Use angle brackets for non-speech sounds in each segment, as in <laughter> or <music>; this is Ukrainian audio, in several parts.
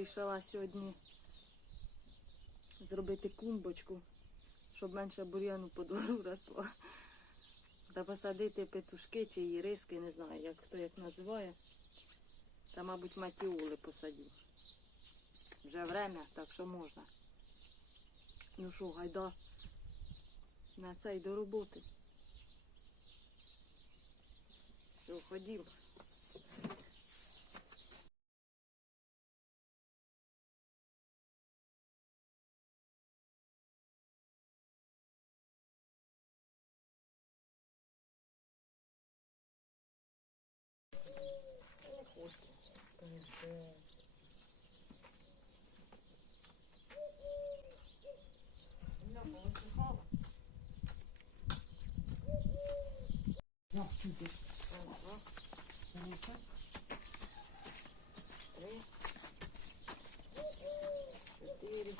вирішила сьогодні зробити клумбочку, щоб менше бур'яну по двору росло. Та посадити петушки чи іриски, не знаю, як хто як називає. Та, мабуть, матіоли посадю. Вже время, так що можна. Ну що, гайда на цей до роботи. Все, ходім. Як чути? Ага. Дивіться. Три, чотири,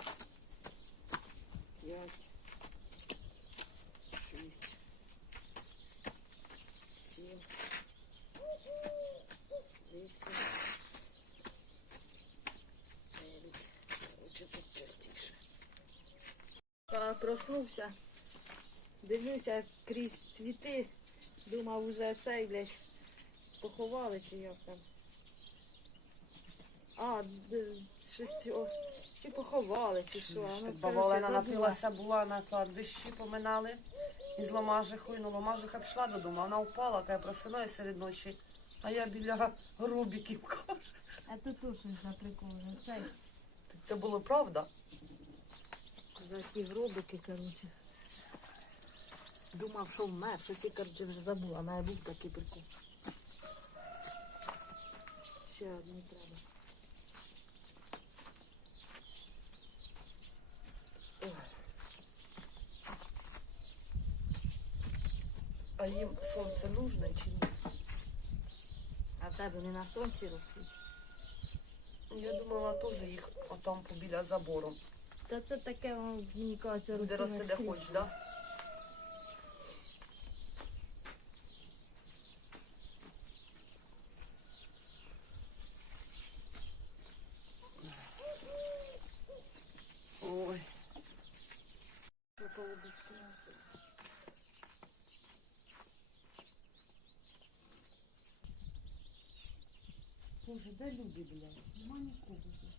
п'ять, шість, сім, дев'ять. Тут частіше. Проснувся, дивлюся крізь цвіти, думав уже цей, блядь, поховали чи як там. А, щось о, чи поховали, чи що. Ну, Баба Олена напилася, була на кладбищі, поминали із Ломажихою. Ну, Ломажиха пішла додому, вона впала, та я просинаю серед ночі, а я біля рубіків кажу. А то щось за прикол. Цей. Це було правда? За ті гробики, коротше. Думав, що вмер, щось я, коротше, вже забула. Має був такий прикол. Ще одну треба. А їм сонце нужне чи ні? Тебе не на сонці ростуть? Я думала, теж їх отам побіля забору. Та це таке, мені кажеться, Де росте росте де наскрізь. хоч, да? Ой. Що голубочки носить? Боже, де люди, блядь? Нема нікого. блядь.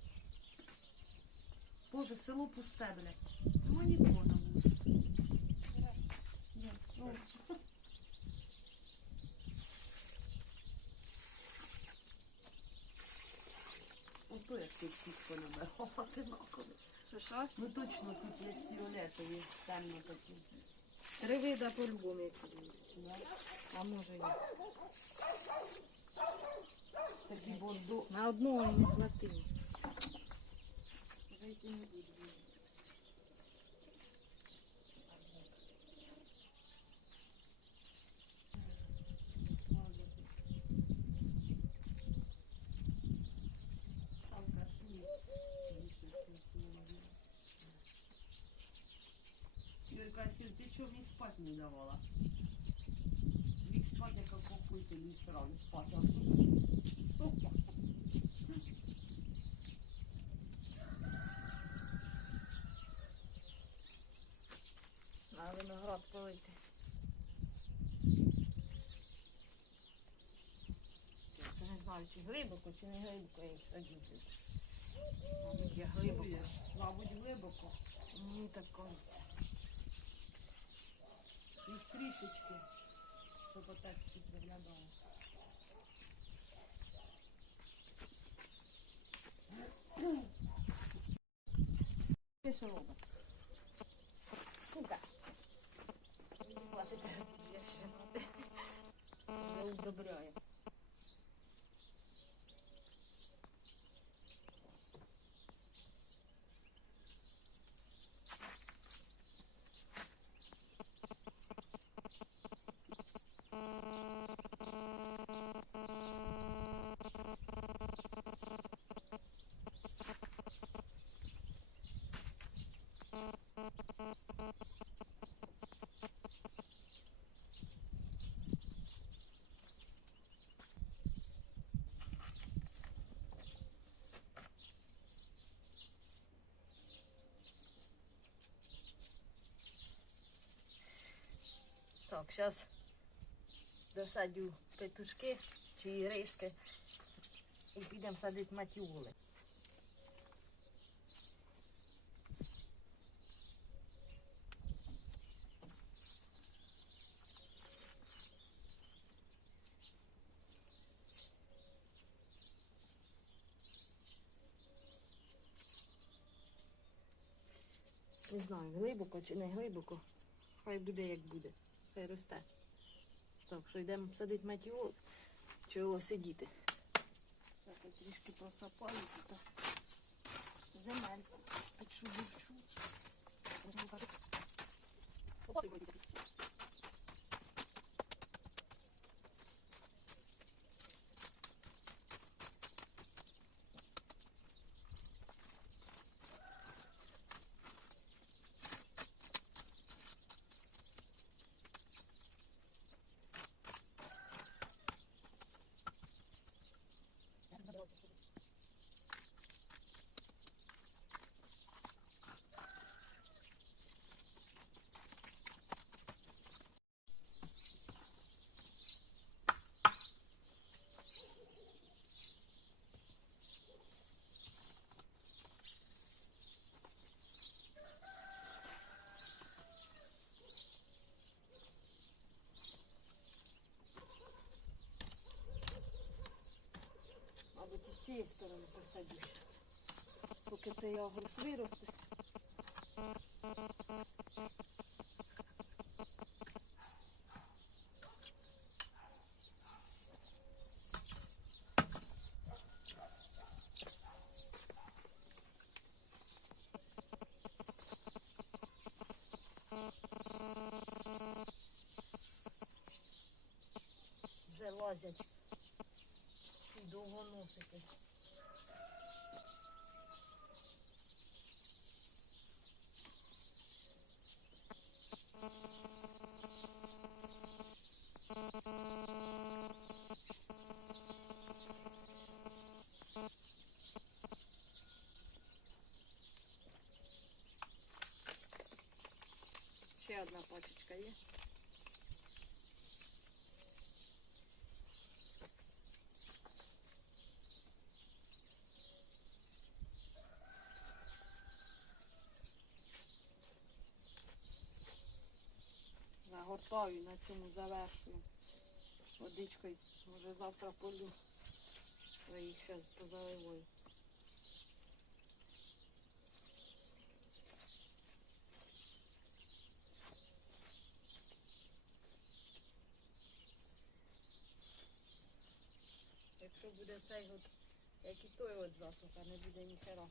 Боже, село пусте, блядь. Нема нікого на вулиці. Ну, <laughs> Ото як тут всіх понабирала одинаково. Що, що? Ну точно тут є фіолетові, темно такі. Три вида по-любому якісь будуть. Да? А може ні. Такі бордо. На одного не хватило. Вже йти не буду. Юрка, Сіль, ти чого мені не давала? Ліг спати, як какой ти ліг рано спати. А то сука. На виноград полити. Це не знаю, чи глибоко, чи не глибоко їх садити. Мабуть, я глибоко. Мабуть, глибоко. Мені так кажеться. І трішечки, щоб отак всіх виглядало. Ти що робиш? Сука. Так, зараз досадю петушки чи іриски і підемо садити матіоли. Не знаю, глибоко чи не глибоко. Хай буде як буде. Хай. Так, що йдемо садити матіол, чого сидіти. Так, я трішки просапаю тут. Земельку. Печу бурчу. Мабуть, і з цієї сторони посадю. Поки цей огурт виросте. Вже лазять ці довгоносики. Ще одна пачечка є. Загортаю на цьому завершую. Водичкою. Може завтра полю. Я їх зараз позаливаю. Якщо буде цей от, як і той от засуха, не буде ніхера.